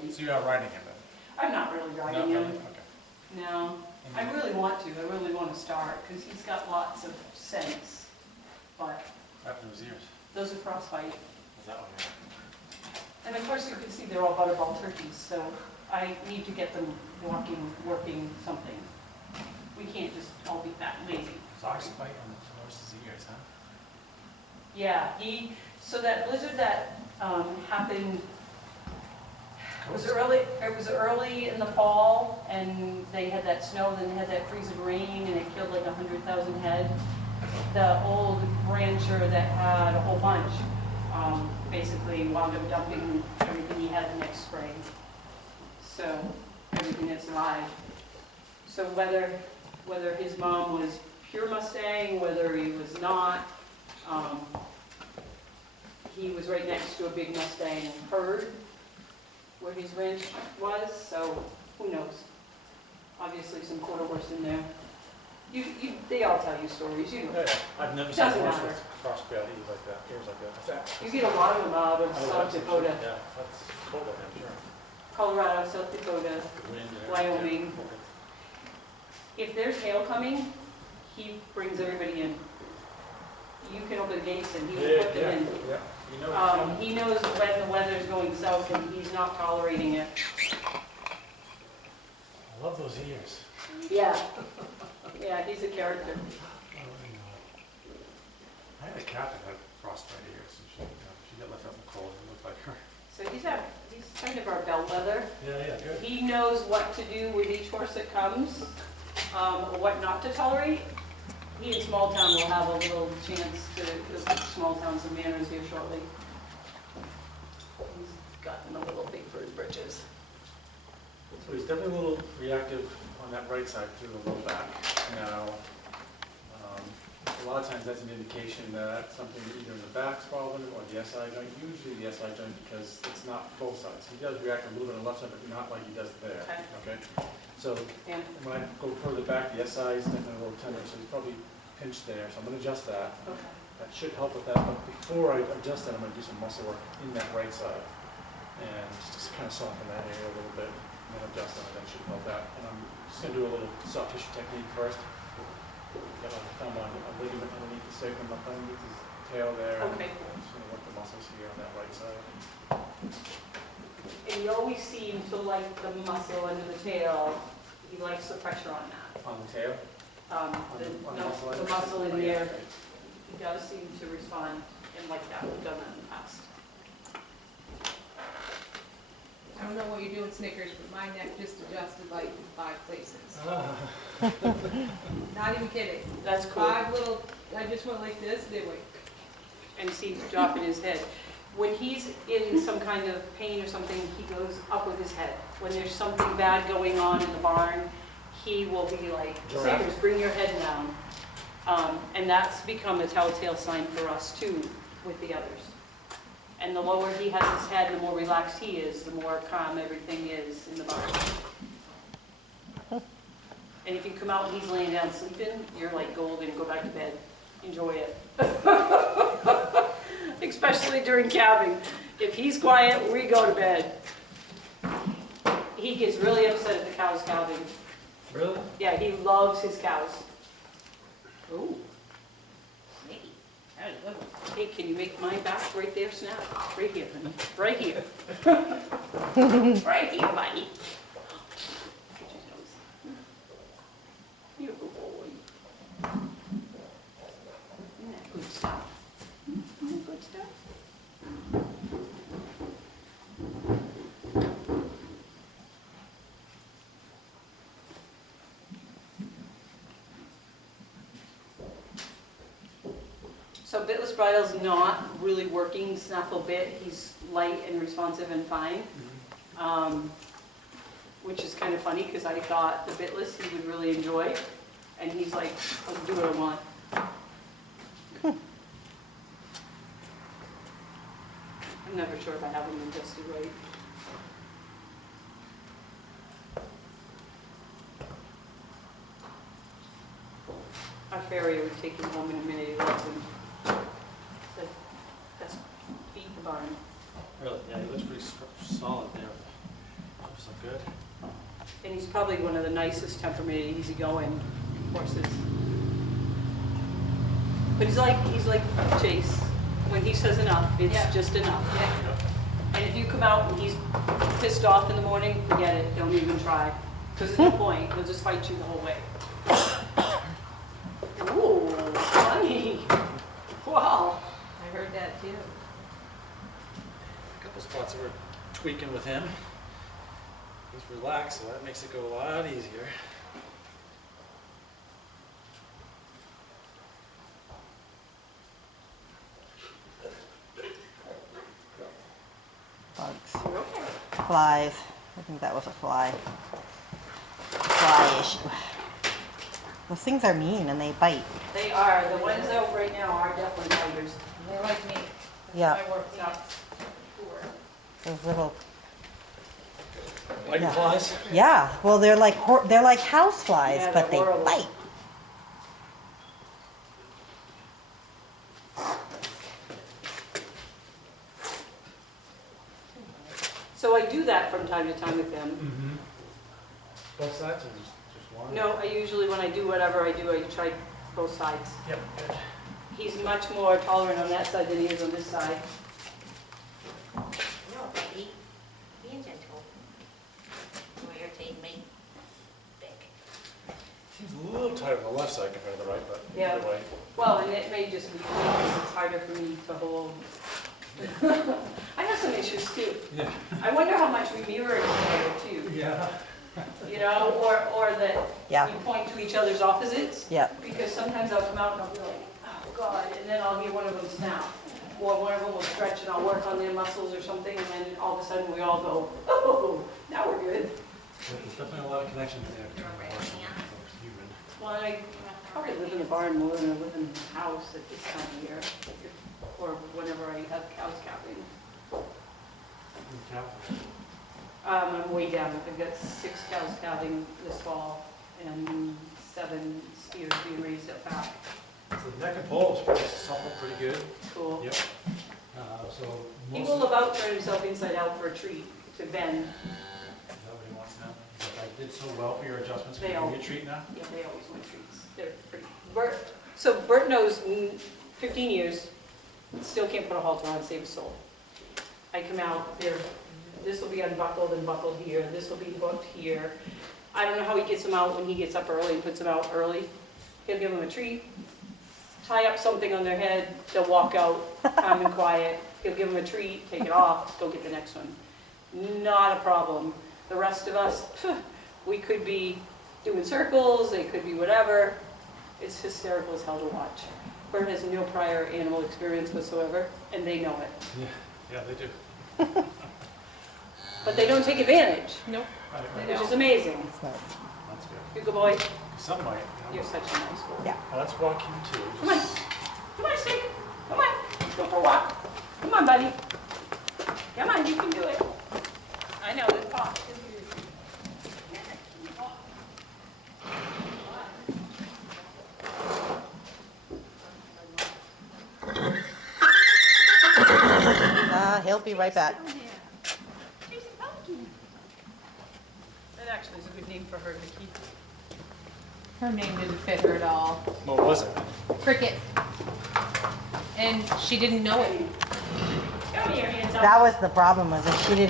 frostbite. So you're out riding him then? I'm not really No, riding him. okay. No. I really want to. I really want to start because he's got lots of sense. But What happened to his ears? those are frostbite. Was that one? And of course you can see they're all butterball turkeys, so I need to get them walking, working something. We can't just all be fat and lazy. Frostbite on the horse's ears, huh? Yeah, so that blizzard that happened, it was early in the fall, and they had that snow, then they had that freezing rain, and it killed like 100,000 head. The old rancher that had a whole bunch basically wound up dumping everything he had the next spring. So everything that survived. So whether his mom was pure Mustang, whether he was not, he was right next to a big Mustang herd where his ranch was, so who knows? Obviously some quarter horse in there. They all tell you stories, you know. Yeah, I've never seen a Doesn't horse matter. with frostbite ears like that. Ears like that. You get a lot of them out of South Dakota, Yeah, that's cold up there, sure. Colorado, South Dakota, The wind and Wyoming. everything. If there's hail coming, he brings everybody in. You can open the gates and he will put them in. Yeah. You know, He knows when the weather's going south and he's not tolerating it. I love those ears. Yeah. Yeah, he's a character. I had a cat that had frostbite ears, and she got left out in the cold. It looked like her. So he's kind of our bellwether. Yeah, good. He knows what to do with each horse that comes, what not to tolerate. He in small town will have a little chance to teach small town some manners here shortly. He's gotten a little big for his britches. So he's definitely a little reactive on that right side through the low back. Now, a lot of times that's an indication that something either in the back's problem or the SI joint, usually the SI joint because it's not both sides. He does react a little bit on the left side, but not like he does there. Okay? So when I go further back, the SI is definitely a little tender, so he's probably pinched there. So I'm going to adjust that. Okay. That should help with that. But before I adjust that, I'm going to do some muscle work in that right side. And just kind of soften that area a little bit. And then adjust that, and that should help that. And I'm just going to do a little soft tissue technique first. Get my thumb on a ligament underneath the sacrum, up underneath his tail there. Okay. I'm just going to work the muscles here on that right side. And you always seem to like the muscle under the tail. He likes the pressure on that. On the tail? The muscle in there. He does seem to respond and like that. We've done that in the past. I don't know what you're doing, Snickers, but my neck just adjusted like 5 places. Not even kidding. That's cool. 5 little, I just went like this, they went. And seems to drop in his head. When he's in some kind of pain or something, he goes up with his head. When there's something bad going on in the barn, he will be like, Snickers, bring your head down. And that's become a telltale sign for us too, with the others. And the lower he has his head, the more relaxed he is, the more calm everything is in the barn. And if you come out and he's laying down sleeping, you're like golden, go back to bed. Enjoy it. Especially during calving. If he's quiet, we go to bed. He gets really upset at the cows calving. Really? Yeah, he loves his cows. Ooh. Hey, can you make mine back right there, Snap? Right here, honey. Right here. Right here, buddy. Get your nose. You're a good boy. Isn't that good stuff? Isn't that good stuff? So bitless bridle's not really working snaffle bit. He's light and responsive and fine, which is kind of funny because I thought the bitless he would really enjoy, and he's like, I'll do what I want. I'm never sure if I have him adjusted right. Our farrier would take him home in a minute. He loves him. That's feed the barn. Really? Yeah, he looks pretty solid there. And he's probably one of the nicest temperamented, easygoing horses. But he's like Chase. When he says enough, it's Yeah. just enough. Yeah. And if you come out and he's pissed off in the morning, forget it, don't even try. Because there's no point, he'll just fight you the whole way. Ooh, funny. Wow. I heard that too. A couple spots that we're tweaking with him. He's relaxed, so that makes it go a lot easier. Bugs. You're okay. Flies. I think that was a fly. Fly issue. Those things are mean and they bite. They are, the ones out right now are definitely tigers. They're like me. Yeah. I work Yeah. Those little. White Yeah. flies? Yeah. Well, they're like house flies, Yeah, but they're they horrible. bite. So I do that from time to time with them. Mm-hmm. Both sides or just one? No, I usually, when I do whatever I do, I try both sides. Yep, good. He's much more tolerant on that side than he is on this side. No, being gentle. You irritate me. Big. Seems a little tight on the left side compared to the right, but Yeah. either way. Well, and it may just be because it's harder for me to hold. I have some issues too. Yeah. I wonder how much we mirror each other too, Yeah. you know, or that Yeah. we point to each other's opposites. Yeah. Because sometimes I'll come out and I'll be like, oh God, and then I'll hear one of them snap. Or one of them will stretch and I'll work on their muscles or something, and then all of a sudden we all go, oh, now we're good. There's definitely a lot of connections there between the horse and the human. Well, I probably live in the barn more than I live in the house at this time of year, or whenever I have cows calving. I'm way down. I've got 6 cows calving this fall and 7 steers being raised up back. So the neck and pole is pretty supple, pretty good. Cool. Yep. So He most will of about turn himself inside out for a treat to bend. is that what he wants now? He's like, I did so well for your adjustments, can They you all- give me a treat now? Yeah, they always want treats. They're pretty. Bert knows 15 years, still can't put a halter on, save his soul. I come out, this will be unbuckled and buckled here, this will be hooked here. I don't know how he gets them out when he gets up early and puts them out early. He'll give them a treat, tie up something on their head, they'll walk out, calm and quiet. He'll give them a treat, take it off, go get the next one. Not a problem. The rest of us, we could be doing circles, they could be whatever. It's hysterical as hell to watch. Bert has no prior animal experience whatsoever, and they know it. Yeah, they do. But they don't take advantage, Nope. Right, which is amazing. Smart. That's good. You good boy, Some might. you're such a nice boy. Yeah. Well, let's walk him too. Come on, come on, Stick, come on, let's go for a walk. Come on, buddy. Come on, you can do it. I know, this paw. He'll be right back. That actually is a good name for her, Nikki. Her name didn't fit her at all. What was it? Cricket. And she didn't know it. Come here, hands up. That was the problem, was that she didn't